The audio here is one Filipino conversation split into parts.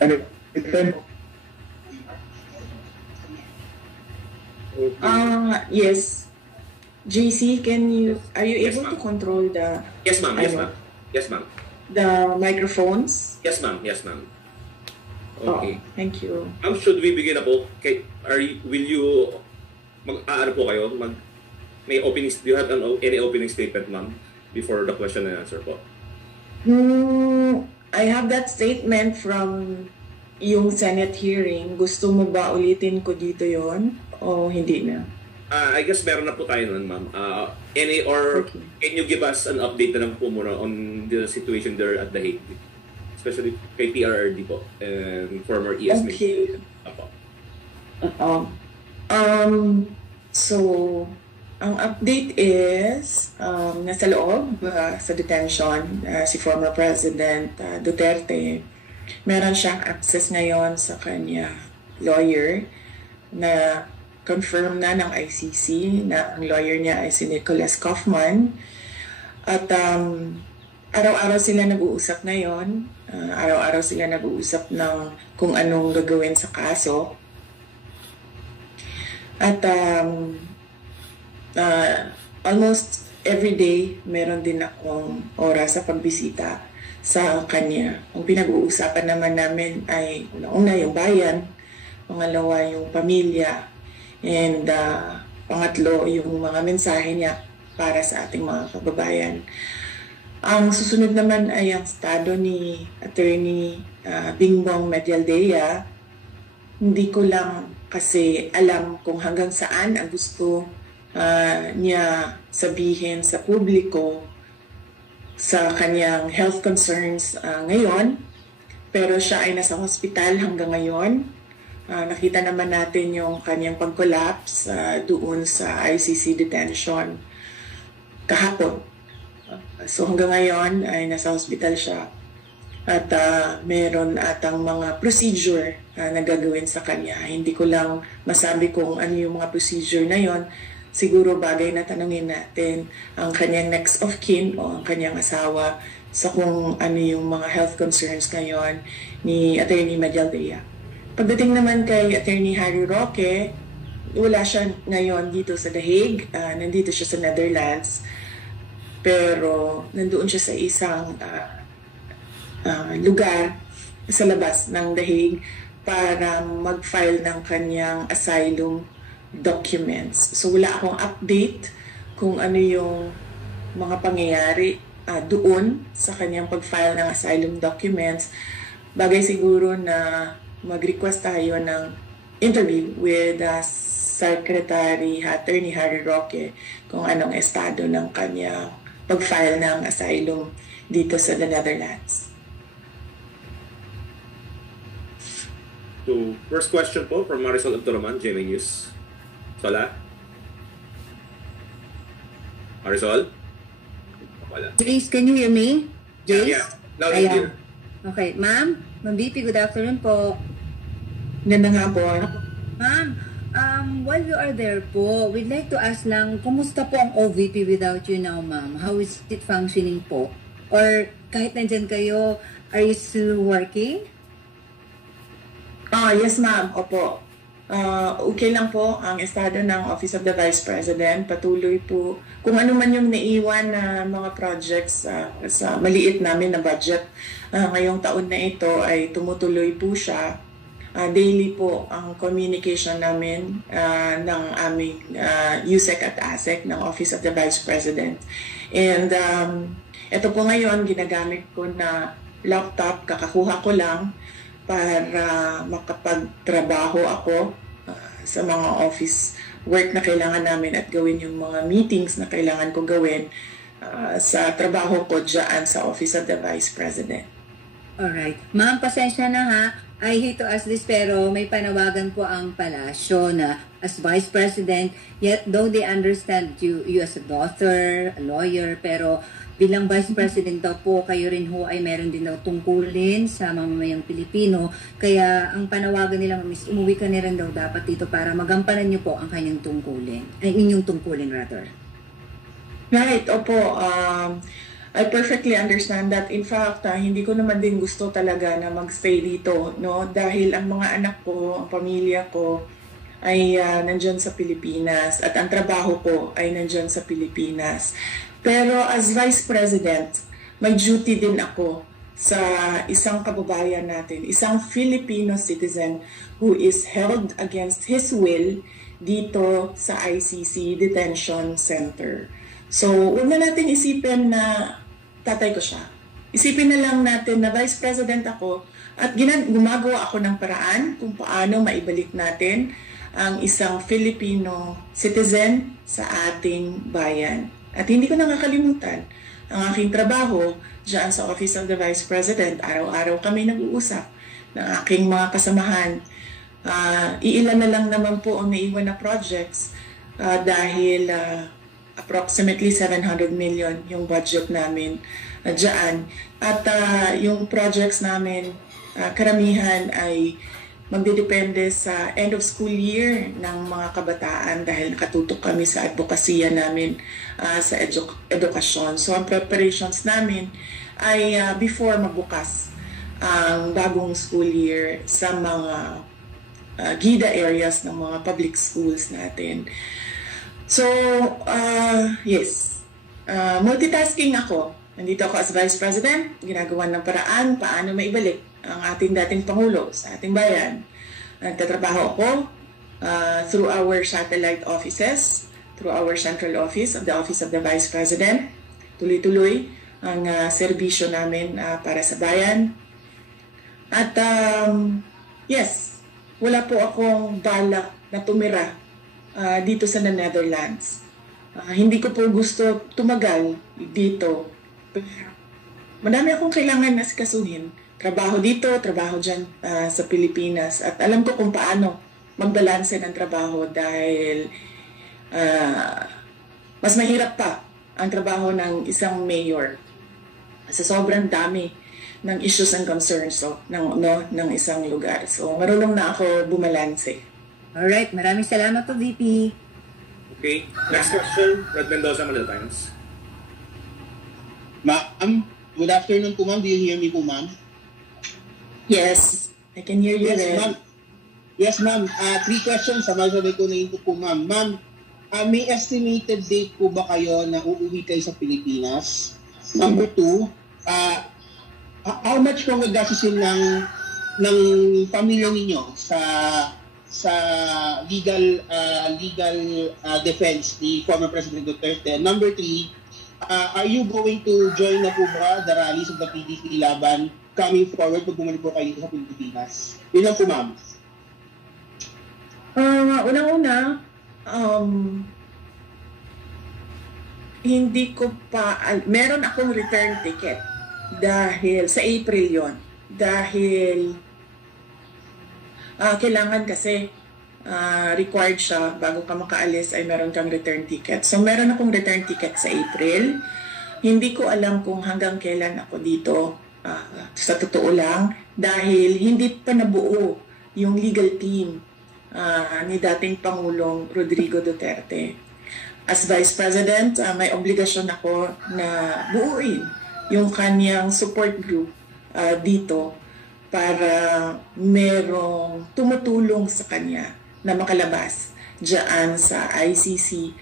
Ano, ito, Yes. JC, are you Yes, able to ma'am. control the Yes, ma'am. Yes, ano, ma'am. Yes, ma'am. the microphones? Yes, ma'am. Yes, ma'am. Oh, Okay. thank you. Ma'am, should we begin na po? Will you mag-aano po kayo? May opening, do you have any opening statement, ma'am, before the question and answer po? I have that statement from yung Senate hearing. Gusto mo ba ulitin ko dito yon o hindi na? I guess meron na po tayo nun, ma'am. Okay. Can you give us an update na lang po muna on the situation there at The Hague? Especially kay PRRD po and former ES Okay. Apo. So, ang update is, nasa loob sa detention, si former President Duterte. Meron siyang access ngayon sa kanya lawyer na confirm na ng ICC na ang lawyer niya ay si Nicholas Kaufman. At araw-araw sila nag-uusap ngayon. Araw-araw sila nag-uusap ng kung anong gagawin sa kaso. At almost every day, meron din akong oras sa pagbisita sa kanya. Ang pinag-uusapan naman namin ay una yung bayan, pangalawa yung pamilya, and pangatlo yung mga mensahe niya para sa ating mga kababayan. Ang susunod naman ay ang estado ni Attorney Bingbong Medialdea. Hindi ko lang kasi alam kung hanggang saan ang gusto niya sabihin sa publiko sa kanyang health concerns ngayon. Pero siya ay nasa hospital hanggang ngayon. Nakita naman natin yung kanyang pag-collapse doon sa ICC detention kahapon. So hanggang ngayon ay nasa hospital siya. At meron atang mga procedure na gagawin sa kanya. Hindi ko lang masabi kung ano yung mga procedure na yon. Siguro bagay na tanungin natin ang kanyang next of kin o ang kanyang asawa sa kung ano yung mga health concerns ngayon ni Attorney Medialdea. Pagdating naman kay Attorney Harry Roque, wala siya ngayon dito sa The Hague. Nandito siya sa Netherlands. Pero nandoon siya sa isang lugar sa labas ng The Hague para mag-file ng kanyang asylum documents. So wala akong update kung ano yung mga pangyayari doon sa kanyang pag-file ng asylum documents. Bagay siguro na mag-request tayo ng interview with Secretary Attorney Harry Roque kung anong estado ng kanyang pag-file ng asylum dito sa the Netherlands. So, first question po from Marisol Abdurrahman, GMA News. Sola? Marisol? Wala. Jace, can you hear me? Jace? Yeah. Loud and clear. Okay, ma'am. Ma'am VP, good afternoon po. Gandang hapon. Ma'am, while you are there po, we'd like to ask lang, kumusta po ang OVP without you now, ma'am? How is it functioning po? Or kahit nandyan kayo, are you still working? Yes ma'am, opo. Okay lang po ang estado ng Office of the Vice President. Patuloy po kung ano man yung naiwan na mga projects sa maliit namin na budget. Ngayong taon na ito ay tumutuloy po siya. Daily po ang communication namin ng aming USEC at ASEC ng Office of the Vice President. And ito po ngayon, ginagamit ko na laptop, kakakuha ko lang para makapagtrabaho ako sa mga office work na kailangan namin at gawin yung mga meetings na kailangan ko gawin sa trabaho ko dyan sa Office of the Vice President. Alright. Ma'am, pasensya na ha. I hate to ask this pero may panawagan po ang palasyo na as Vice President, yet though they understand you as a daughter, a lawyer, pero bilang Vice President daw po, kayo rin ho ay meron din daw tungkulin sa mamamayang Pilipino. Kaya ang panawagan nila, Miss, umuwi ka na rin daw dapat dito para magampanan niyo po ang kanyang tungkulin. Ay, inyong tungkulin rather. Right, opo. I perfectly understand that. In fact, hindi ko naman din gusto talaga na magstay dito, no? Dahil ang mga anak ko, ang pamilya ko ay nandyan sa Pilipinas at ang trabaho ko ay nandyan sa Pilipinas. Pero as Vice President, may duty din ako sa isang kababayan natin, isang Filipino citizen who is held against his will dito sa ICC Detention Center. So, huwag na natin isipin na tatay ko siya. Isipin na lang natin na Vice President ako at gumagawa ako ng paraan kung paano maibalik natin ang isang Filipino citizen sa ating bayan. At hindi ko nakakalimutan ang aking trabaho diyan sa Office of the Vice President. Araw-araw kami nag-uusap ng aking mga kasamahan. Iilan na lang naman po ang naiwan na projects dahil approximately 700 million yung budget namin diyan. At yung projects namin, karamihan ay magdidepende sa end of school year ng mga kabataan dahil nakatutok kami sa advokasya namin sa edukasyon. So ang preparations namin ay before magbukas ang bagong school year sa mga GIDA areas ng mga public schools natin. So, yes, multitasking ako. Nandito ako as Vice President, ginagawa ng paraan paano maibalik ang ating dating Pangulo sa ating bayan. Nagtatrabaho ako through our satellite offices, through our central office of the Office of the Vice President. Tuloy-tuloy ang serbisyo namin para sa bayan. At yes, wala po akong balak na tumira dito sa Netherlands. Hindi ko po gusto tumagal dito. Madami akong kailangan na sikasuhin. Trabaho dito, trabaho dyan sa Pilipinas. At alam ko kung paano magbalanse ng trabaho dahil mas mahirap pa ang trabaho ng isang mayor sa sobrang dami ng issues and concerns ng isang lugar. So, marunong na ako bumalanse. Alright, maraming salamat po, VP. Okay, next question, Red Mendoza, Manila Times. Ma'am, good afternoon po, ma'am. Do you hear me po, ma'am? Yes, I can hear you. Yes, ma'am. Yes, ma'am. 3 questions. Sabay-sabay ko na ito po, ma'am. Ma'am, may estimated date po ba kayo na uuwi kayo sa Pilipinas? Number 2, how much po gagastusin ng pamilya ninyo sa legal defense ni former President Duterte? Number 3, are you going to join na po ba the rallies of the PDP laban coming forward pag bumalik po kayo sa Pilipinas? Yun lang po, ma'am. Unang-una, hindi ko pa, meron akong return ticket dahil sa April yon. Dahil kailangan kasi required siya bago ka makaalis ay meron kang return ticket. So meron akong return ticket sa April. Hindi ko alam kung hanggang kailan ako dito, sa totoo lang, dahil hindi pa nabuo yung legal team ni dating Pangulong Rodrigo Duterte. As Vice President, may obligasyon ako na buuin yung kanyang support group dito para merong tumutulong sa kanya na makalabas dyan sa ICC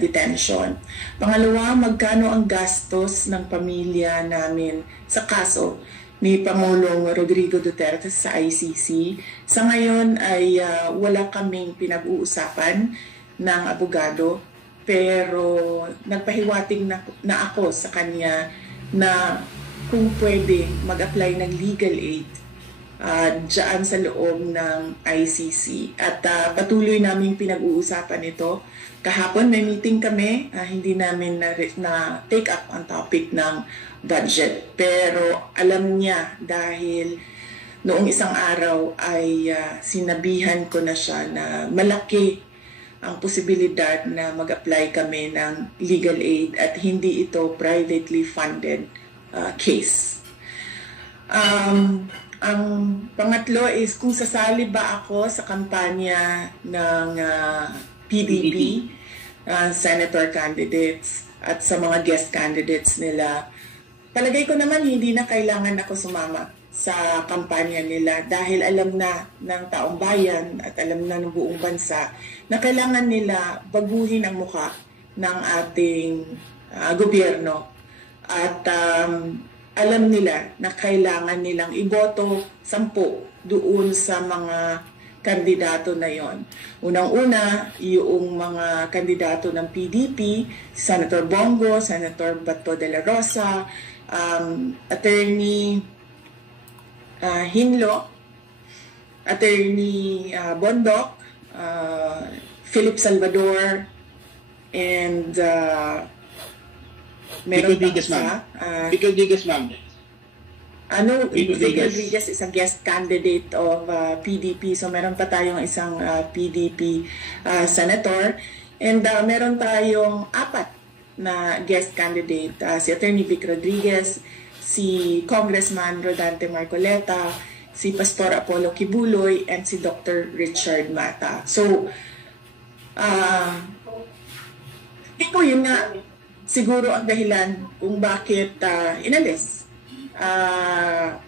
detention. Pangalawa, magkano ang gastos ng pamilya namin sa kaso ni Pangulong Rodrigo Duterte sa ICC. Sa ngayon ay wala kaming pinag-uusapan ng abogado, pero nagpahiwatig na ako sa kanya na kung pwede mag-apply ng legal aid dyan sa loob ng ICC. At patuloy namin pinag-uusapan ito. Kahapon may meeting kami, hindi namin na take up ang topic ng budget. Pero alam niya dahil noong isang araw ay sinabihan ko na siya na malaki ang posibilidad na mag-apply kami ng legal aid at hindi ito privately funded case. Ang pangatlo is kung sasali ba ako sa kampanya ng PDP, senator candidates at sa mga guest candidates nila. palagay ko naman hindi na kailangan ako sumama sa kampanya nila dahil alam na ng taong bayan at alam na ng buong bansa na kailangan nila baguhin ang mukha ng ating gobyerno. At alam nila na kailangan nilang iboto 10 doon sa mga kandidato na yon. Unang-una, yung mga kandidato ng PDP, Senator Bongo, Senator Bato de la Rosa, Attorney Hinlo, Attorney Bondok, Philip Salvador, and meron Vic Rodriguez, ma'am. Vic Rodriguez, ma'am. Vic Rodriguez is a guest candidate of PDP. So meron pa tayong isang PDP senator. And meron tayong 4 na guest candidate. Si Attorney Vic Rodriguez, si Congressman Rodante Marcoleta, si Pastor Apollo Kibuloy, and si Dr. Richard Mata. So, ito yun nga siguro ang dahilan kung bakit inalis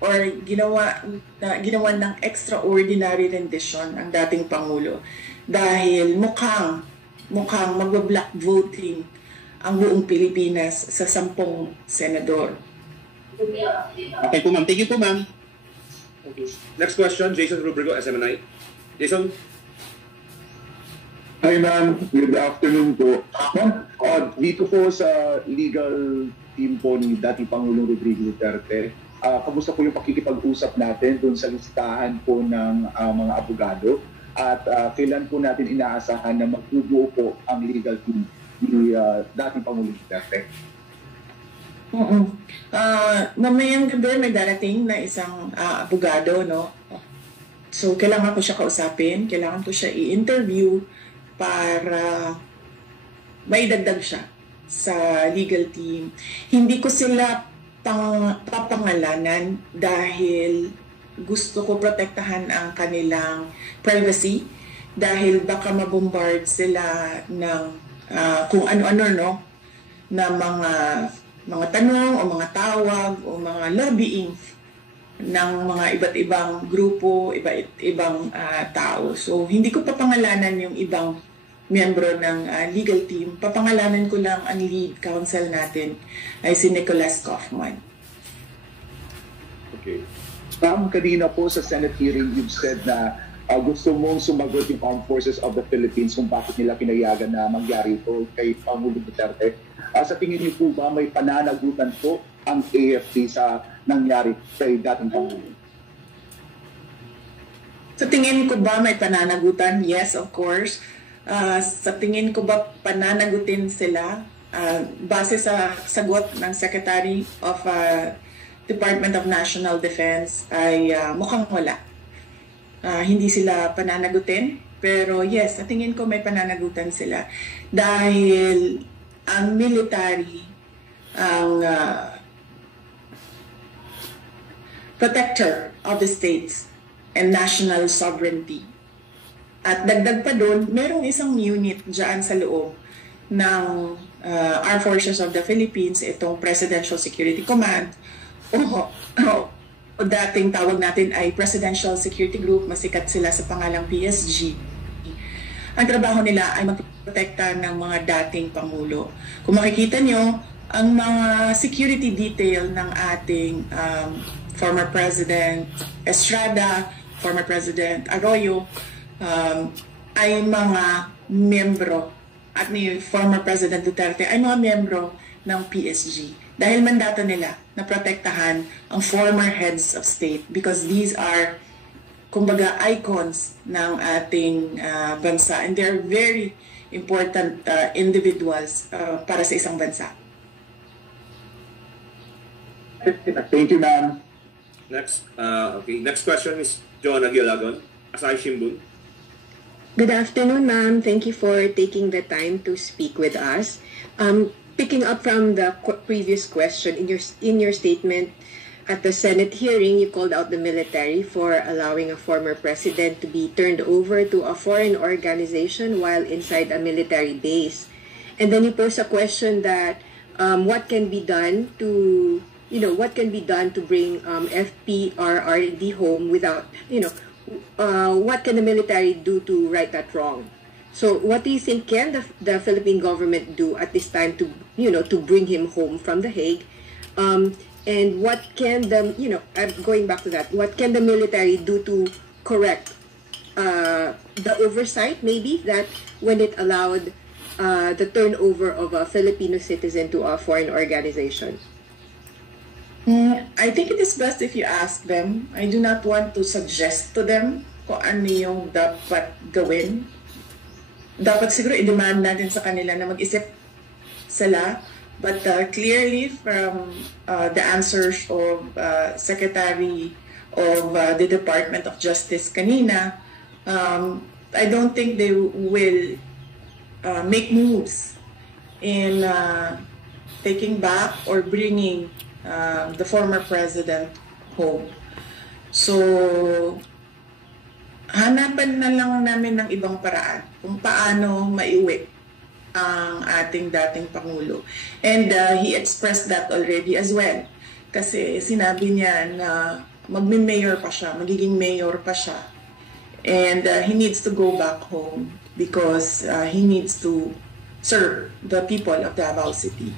or ginawa ng extraordinary rendition ang dating Pangulo dahil mukhang magba-block voting ang buong Pilipinas sa 10 senador. Okay po, ma'am. Thank you po, ma'am. Next question, Jason Rubrigo, SMNI. Jason? Hi ma'am, good afternoon po. Ma'am, dito po sa legal team po ni dating Pangulong Rodrigo Duterte, kamusta po yung pakikipag-usap natin dun sa listahan po ng mga abogado at kailan po natin inaasahan na magbubuo po ang legal team ni dating Pangulong Duterte? Mamayang gabi may darating na isang abogado, no? So, kailangan ko siya kausapin, kailangan ko siya i-interview para maidagdag siya sa legal team. Hindi ko sila papangalanan dahil gusto ko protektahan ang kanilang privacy dahil baka mabombard sila ng kung ano-ano, no? Na mga tanong o mga tawag o mga lobbying ng mga iba't ibang grupo, iba't ibang tao. So, hindi ko papangalanan yung ibang miyembro ng legal team. Papangalanan ko lang ang lead counsel natin ay si Nicholas Kaufman. Okay. Ma'am, kanina po sa Senate hearing, you've said na gusto mong sumagot yung Armed Forces of the Philippines kung bakit nila pinayagan na mangyari ito kay Pangulong Duterte. Sa tingin niyo po ba may pananagutan po ang AFP sa nangyari kay dating Pangulo? Sa tingin ko ba may pananagutan? Yes, of course. Sa tingin ko ba pananagutin sila? Base sa sagot ng Secretary of Department of National Defense ay mukhang wala. Hindi sila pananagutin, pero yes, sa tingin ko may pananagutan sila. Dahil ang military, ang protector of the states and national sovereignty. At dagdag pa doon, merong isang unit dyan sa loob ng Armed Forces of the Philippines, itong Presidential Security Command, o dating tawag natin ay Presidential Security Group, masikat sila sa pangalang PSG. Ang trabaho nila ay magprotekta ng mga dating Pangulo. Kung makikita nyo, ang mga security detail ng ating former President Estrada, former President Arroyo, ay mga miyembro at ni former President Duterte ay mga miyembro ng PSG. Dahil mandato nila na protektahan ang former heads of state because these are, kumbaga, icons ng ating bansa and they're very important individuals para sa isang bansa. Thank you, ma'am. Next question is Joanna Gilagon, Asahi Shimbun. Good afternoon, ma'am. Thank you for taking the time to speak with us. Picking up from the previous question, in your statement at the Senate hearing, you called out the military for allowing a former president to be turned over to a foreign organization while inside a military base. And then you posed a question that what can be done to what can be done to bring FPRRD home without, what can the military do to right that wrong? So what do you think can the Philippine government do at this time to, to bring him home from The Hague? And what can I'm going back to that, what can the military do to correct the oversight, maybe, that when it allowed the turnover of a Filipino citizen to a foreign organization? I think it is best if you ask them. I do not want to suggest to them kung ano yung dapat gawin. Dapat siguro i-demand natin sa kanila na mag-isip sila. But clearly from the answers of Secretary of the Department of Justice kanina, I don't think they will make moves in taking back or bringing the former president home. So, hanapan na lang namin ng ibang paraan kung paano maiuwi ang ating dating Pangulo. And he expressed that already as well. Kasi sinabi niya na magme-mayor pa siya, magiging mayor pa siya. And he needs to go back home because he needs to serve the people of Davao City.